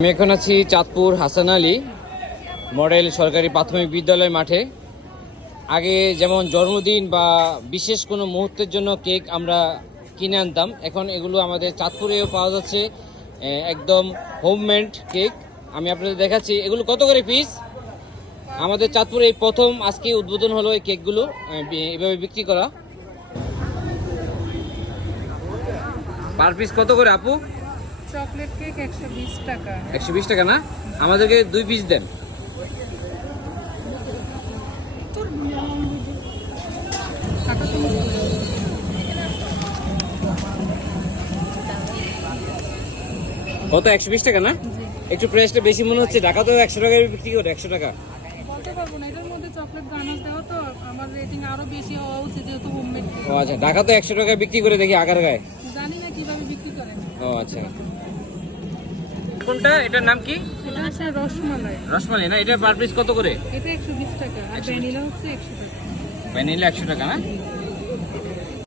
আমি এখন আছি চাঁদপুর হাসান আলী মডেল সরকারি প্রাথমিক বিদ্যালয় মাঠে। আগে যেমন জন্মদিন বা বিশেষ কোনো মুহূর্তের জন্য কেক আমরা কিনে আনতাম, এখন এগুলো আমাদের চাঁদপুরেও পাওয়া যাচ্ছে, একদম হোমমেড কেক। আমি আপনাদের দেখাচ্ছি এগুলো কত করে পিস। আমাদের চাঁদপুরে এই প্রথম আজকে উদ্বোধন হলো এই কেকগুলো এভাবে বিক্রি করা। পার পিস কত করে আপু? চকলেট কেক 120 টাকা। 120 টাকা না? আমাদেরকে 2 পিস দেন। কত? 120 টাকা না? একটু প্রাইসটা বেশি মনে হচ্ছে। ঢাকা তো 100 টাকায় বিক্রি করে। 100 টাকা বলতে পারবো না, এটার মধ্যে চকলেট গানাশ দেওয়া তো আমার রেটিং আরো বেশি হওয়া উচিত যেহেতু হোমমেড। ও আচ্ছা, ঢাকা তো 100 টাকায় বিক্রি করে দেখি আগার গায়ে। জানি না কিভাবে বিক্রি করেন। ও আচ্ছা, কোনটা? এটার নাম কি? এটা হচ্ছে রসমালাই। রসমালাই না? এটা পার পিস কত করে? এটা 120 টাকা আর ভ্যানিলা হচ্ছে 100 টাকা। ভ্যানিলা 100 টাকা না?